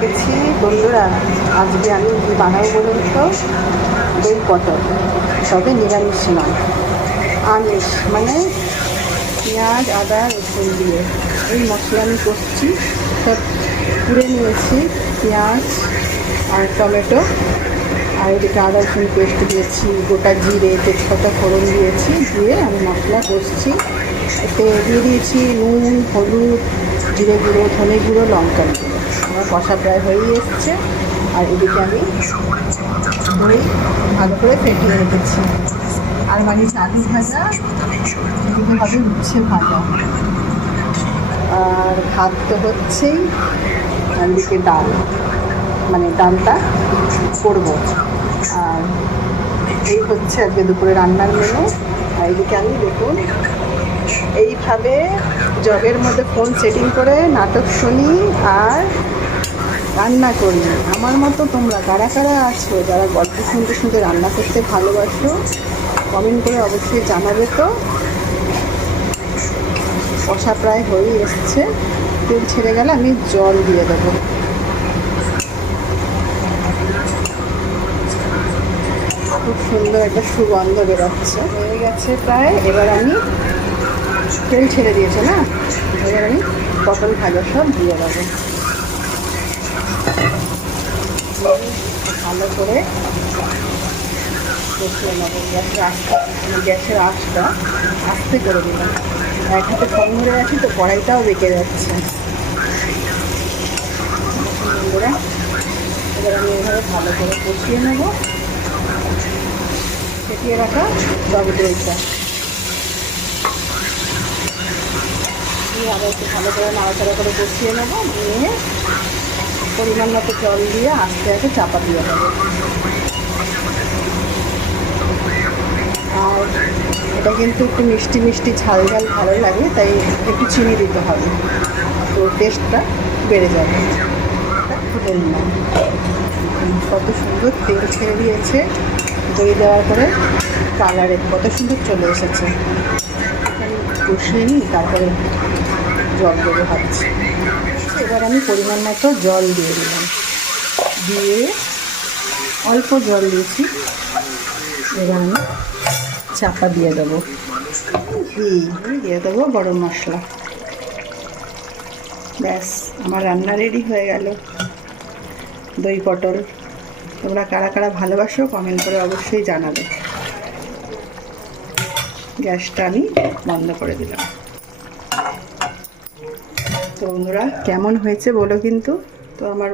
রেখেছি বন্ধুরা। আজকে আমি কি বানাবো বলুন তো? দই পটল, তবে নিরামিষ নয়, আমিষ, মানে পেঁয়াজ আদা রসুন দিয়ে এই মশলা আমি করছি। সব পুড়ে নিয়েছি, পেঁয়াজ আর টমেটো, আর এদিকে আদা রসুন পেস্ট দিয়েছি, গোটা জিরে তেজপাতা ফোড়ন দিয়েছি, দিয়ে আমি মশলা কষছি। এতে দিয়ে দিয়েছি নুন, হলুদ, জিরে গুঁড়ো, ধনে গুঁড়ো, লঙ্কা গুঁড়ো। আমার কষা প্রায় হয়েই এসছে। আর এদিকে আমি দই ভালো করে ফেটিয়ে রেখেছি। আর বানিয়েছি আলু ভাজা, এদিকে হবে উচ্ছে ভাজা, আর ভাত তো হচ্ছেই, আর এদিকে ডাল, মানে ডালটা করবো। আর এই হচ্ছে আজকে দুপুরে রান্নার মেনু। আর এদিকে আমি দেখুন এইভাবে জগের মধ্যে ফোন সেটিং করে নাটক শুনি আর রান্না করি। আমার মতো তোমরা কারা কারা আছো যারা গল্প শুনতে শুনতে রান্না করতে ভালোবাসো? কমেন্ট করে অবশ্যই জানাবে। তো কষা প্রায় হয়ে এসছে, তেল ছেড়ে গেলে আমি জল দিয়ে দেবো। খুব সুন্দর একটা সুগন্ধ বেরোচ্ছে, হয়ে গেছে প্রায়। এবার আমি তেল ছেড়ে দিয়েছে না, এবার আমি পটল ভাজা সব দিয়ে দেবো। ভালো করে কষিয়ে নেবো। গ্যাসের আঁচটা আস্তে করে দিলাম। এক হাতে ফোন ধরে আছি তো কড়াইটাও বেঁকে যাচ্ছে। বন্ধুরা, এবার আমি এভাবে ভালো করে কষিয়ে নেবো ফেটিয়ে রাখা টক দইটা। আবার একটু ভালো করে নাড়াচাড়া করে কষিয়ে নেবো, নিয়ে পরিমাণ মতো জল দিয়ে আস্তে আস্তে চাপা দিয়ে দেবো। আর এটা কিন্তু একটু মিষ্টি মিষ্টি ঝাল ঝাল ভালো লাগে, তাই একটু চিনি দিতে হবে, তো টেস্টটা বেড়ে যাবে। তুলে নিলাম। কত সুন্দর তেল ছেড়ে দিয়েছে, দই দেওয়ার পরে কালারে কত সুন্দর চলে এসেছে। কষিয়ে নিই, তারপরে জল দেবো ভাবছি। এবার আমি পরিমাণ মতো জল দিয়ে দিলাম, দিয়ে অল্প জল দিয়েছি। এবার আমি চাপা দিয়ে দেবো, দিয়ে দেবো গরম মশলা। ব্যাস, আমার রান্না রেডি হয়ে গেল, দই পটল। তোমরা কারা কারা ভালোবাসো কমেন্ট করে অবশ্যই জানাবে। গ্যাসটা আমি বন্ধ করে দিলাম। তো বন্ধুরা, কেমন হয়েছে বলো কিন্তু। তো আমার